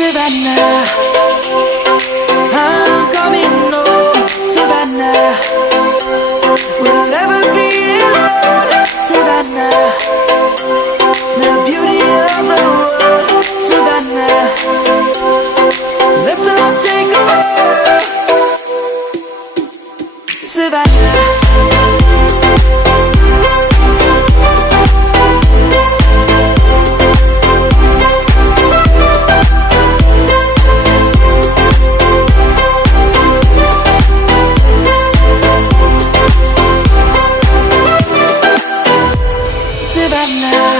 Savannah, I'm coming home. Savannah, we'll never be alone. Savannah, the beauty of the world. Savannah, let's all take a walk. Savannah. Savannah,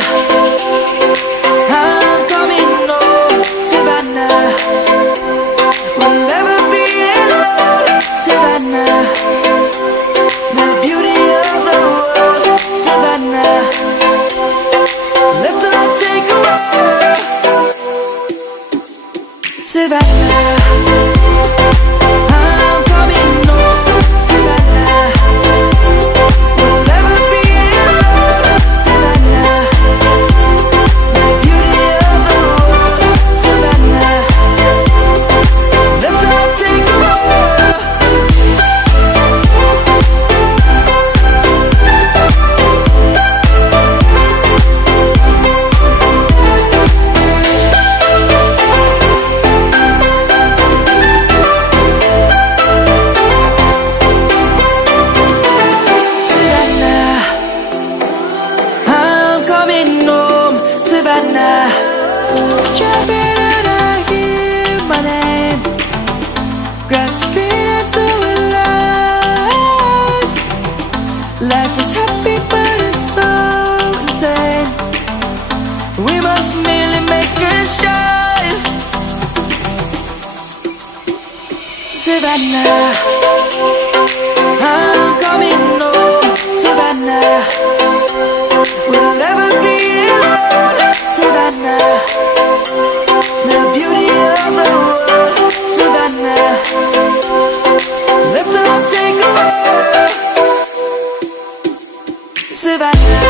I'm coming home. Savannah, we'll never be alone. Savannah, the beauty of the world. Savannah, let's all take a walk. Savannah. Savannah, it's jumping and I hear my name, grasping into life. Life is happy but it's so insane. We must merely make a start. Savannah, I'm coming home. Savannah, we'll never be alone. Savannah, the beauty of the world. Savannah, let's all take a walk. Savannah.